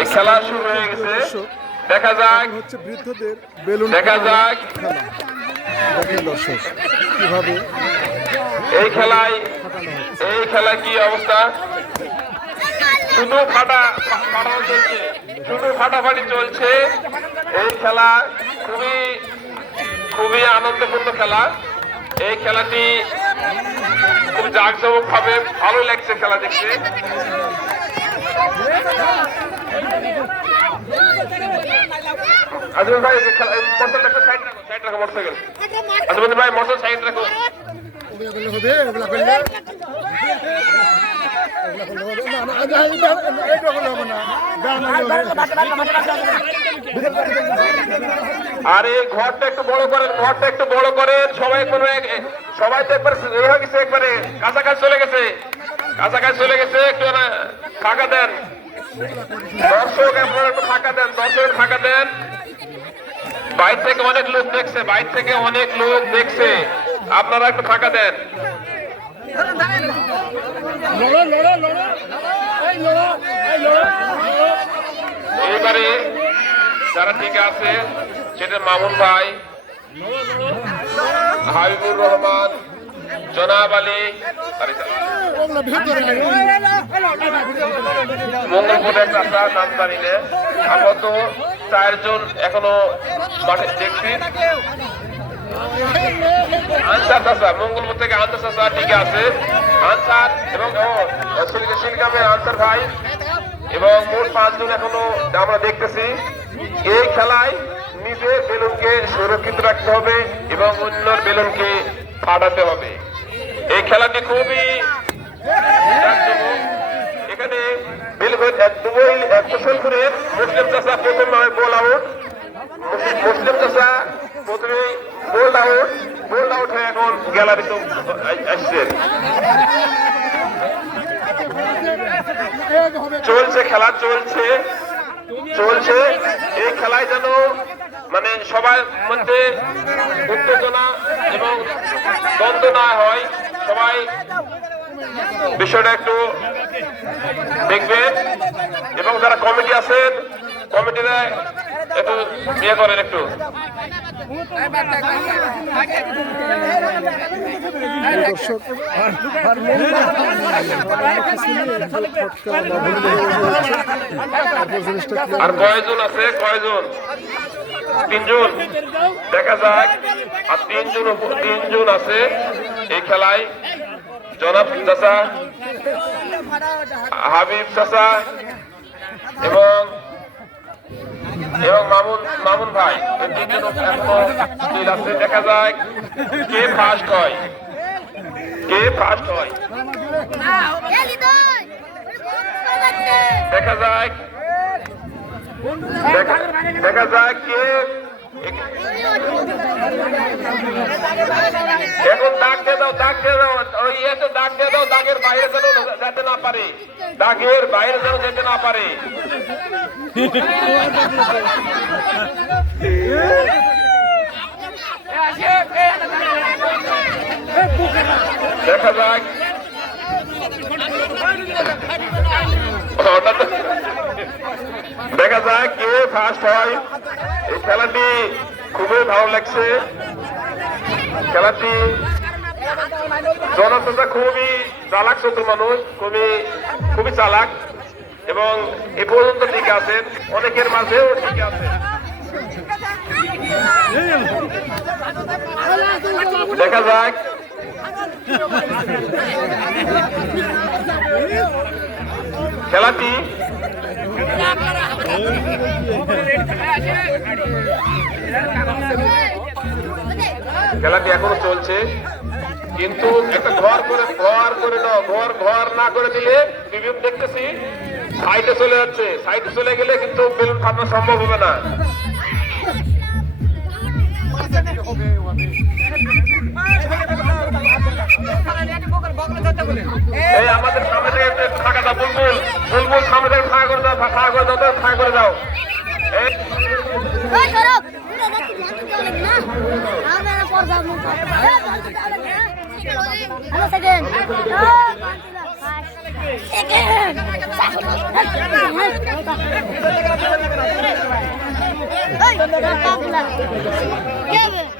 এই খেলা শুরু হয়ে গেছে। দেখা যাক। হচ্ছে বৃদ্ধদের বেলুন দেখা যাক। খেলা। দেখেন দর্শক কীভাবে এই খেলায় এই খেলা কি অবস্থা? শুধু ফাটা ফাটানো চলছে শুধু ফাটাফাটি চলছে। এই খেলা খুবই খুবই আনন্দপূর্ণ খেলা। এই খেলাটি খুব জাঁকজমক ভাবে ভালো লাগছে খেলা দেখতে। আজমল ভাই রাখো ভাই আরে, ঘরটা একটু বড় করেন, ঘরটা একটু বড় করেন। সবাই কোনো সবাই তো একবার হয়ে গেছে, একবারে। কাছাকাছি চলে গেছে। কাছাকাছি চলে গেছে, একটু ফাঁকা দেন। দর্শক, আপনারা একটু ফাঁকা দেন দর্শক ফাঁকা দেন। বাইর থেকে অনেক লোক দেখছে, বাইর থেকে অনেক লোক দেখছে। আপনারা একটু ফাঁকা দেন। এইবারে যারা ঠিক আছে, সেটা মামুন ভাই, হাবিবুর রহমান জনাব আলী মঙ্গলপুরের চাষা নাম জানি না চারজন এখনও মাঠে দেখছি। আনসার চাষা মঙ্গলপুর থেকে আনসার চাষা ঠিক আছে। আনসার এবং শিলগ্রামের আনসার ভাই। এবং মোট পাঁচজন এখনও আমরা দেখতেছি। এই খেলায় নিজের বেলুনকে সুরক্ষিত রাখতে হবে এবং অন্যর বেলুনকে ফাটাতে হবে। এই খেলাটি খুবই এখানে বেলগঞ্জ এক দুবই এক কুশলপুরের মুসলিম চাষা প্রথম নয় বল আউট মুসলিম চাষা প্রথমে বোল্ড আউট বোল্ড আউট হয়ে এখন গ্যালারিতে আসছেন চলছে খেলা, চলছে চলছে। এই খেলায় যেন মানে সবার মধ্যে উত্তেজনা এবং দ্বন্দ্ব না হয় সবাই, বিষয়টা একটু দেখবেন এবং যারা কমিটি আছেন কমিটিরা একটু ইয়ে করেন একটু। আর কয়জন আছে? কয়জন? তিনজন। দেখা যাক। আর তিনজন তিনজন আছে এই খেলায়। জনাব চাষা হাবিব চাষা এবং এবং মামুন মামুন ভাই। তিনজন আছে। দেখা যাক কে ফার্স্ট হয়। কে ফার্স্ট হয়। দেখা যাক। দেখা- যাক কে এখন দাগ দিয়ে দাও দাগ ইয়েতে দাগ দিয়ে দাগের বাইরে যেন যেতে না পারে। দাগের বাইরে যেন যেতে না পারে। দেখা যাক। দেখা যায় কে ফার্স্ট হয়। এই খেলাটি খুবই ভালো লাগছে। খেলাটি জনতা খুবই চালাক চতুর মানুষ, খুবই খুবই চালাক। এবং এ পর্যন্ত ঠিক আছেন। অনেকের মাঝেও ঠিক আছে। দেখা যাক। খেলাটি খেলাটি এখনও চলছে। কিন্তু একটা ঘর করে ঘর করে দাও ঘর ঘর না করে দিলে বিভিন্ন দেখতেছি, সাইডে চলে যাচ্ছে। সাইডে চলে গেলে কিন্তু বেলুন ফাটানো সম্ভব হবে না। আমাদের সামনে ফাঁকা করে দাও Hey,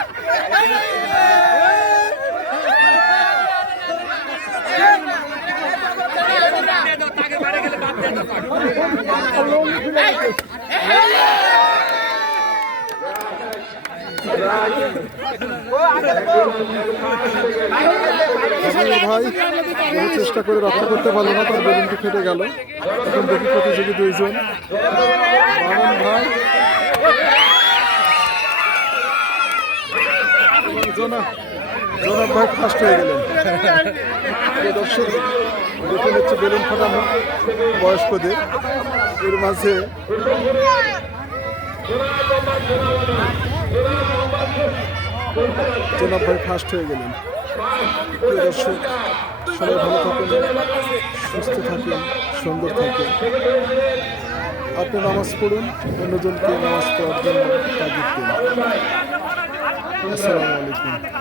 ভাই চেষ্টা করে রক্ষা করতে পারল না, তার বেলুনটি ফেটে গেল। এখন দেখি প্রতিযোগী দুইজন। ভাই। এবং জোনাব জোনাব ভাই ফার্স্ট হয়ে গেলেন। দর্শক দেখে নিচ্ছে বেলুন ফাটানো বয়স্কদের। এর মাঝে জোনাব ভাই ফার্স্ট হয়ে গেলেন। দর্শক, সবাই ভালো থাকেন, সুস্থ থাকেন, সুন্দর থাকেন। আপনি নামাজ পড়ুন, অন্যজনকে নামাজ পড়ার জন্য তাগিদ দিন। আসসালামু আলাইকুম।